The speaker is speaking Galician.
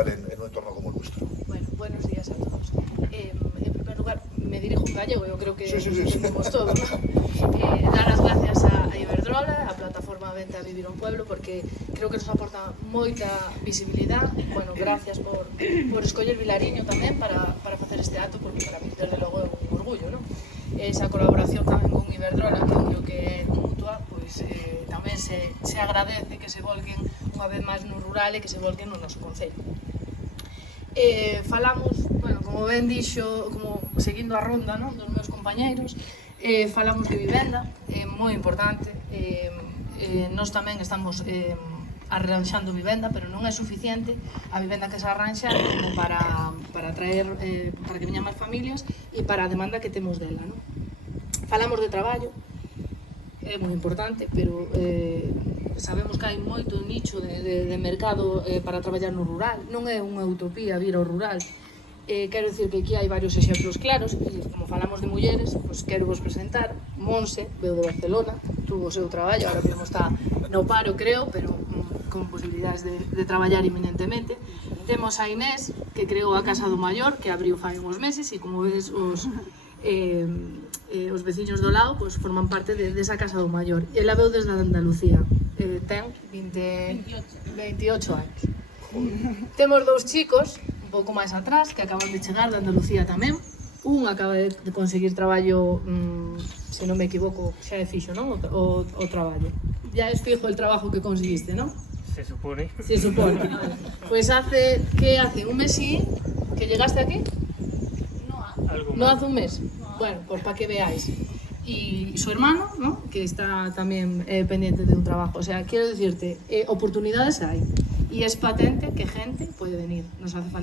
estar en un entorno como el nuestro. Bueno, buenos días a todos. En primer lugar, me dirijo en gallego, eu creo que entendemos todo, ¿no? Dar as gracias a Iberdrola, a plataforma Vente a Vivir un Pueblo, porque creo que nos aporta moita visibilidad. Bueno, gracias por escoller Vilariño tamén para facer este acto, porque para mí, desde logo, é un orgullo, ¿no? Esa colaboración tamén con Iberdrola, que é mutua, pois tamén se agradece que se volquen unha vez máis no rural e que se volquen no noso concello. Falamos, bueno, como ben dixo, como seguindo a ronda, non, dos meus compañeiros, falamos de vivenda, é moi importante. Nós tamén estamos arranxando vivenda, pero non é suficiente a vivenda que se arranxa como para atraer, para que veñan máis familias e para a demanda que temos dela, non? Falamos de traballo, é moi importante, pero sabemos que hai moito nicho de mercado para traballar no rural. Non é unha utopía vir ao rural. Quero dicir que aquí hai varios exemplos claros, e como falamos de mulleres, pois quero vos presentar. Monse, veu de Barcelona, tuvo o seu traballo, ahora mesmo está no paro, creo, pero con posibilidades de traballar inminentemente. Temos a Inés, que creou a Casa do Maior, que abriu fai uns meses, e como vedes, os veciños do lado pois, forman parte desa Casa do Maior. Ela veu desde Andalucía, ten 28 anos. Temos dous chicos, un pouco máis atrás, que acaban de chegar de Andalucía tamén. Un acaba de conseguir traballo, se non me equivoco, xa é fixo, non? O traballo. Ya es fijo el trabajo que conseguiste, non? Se supone. Se supone. Pois hace un mes que llegaste aquí? No hace un mes. Bueno, pues para que veáis. Y su hermano, ¿no? Que está también pendiente de un trabajo. O sea, quiero decirte, oportunidades hay. Y es patente que gente puede venir. Nos hace falta.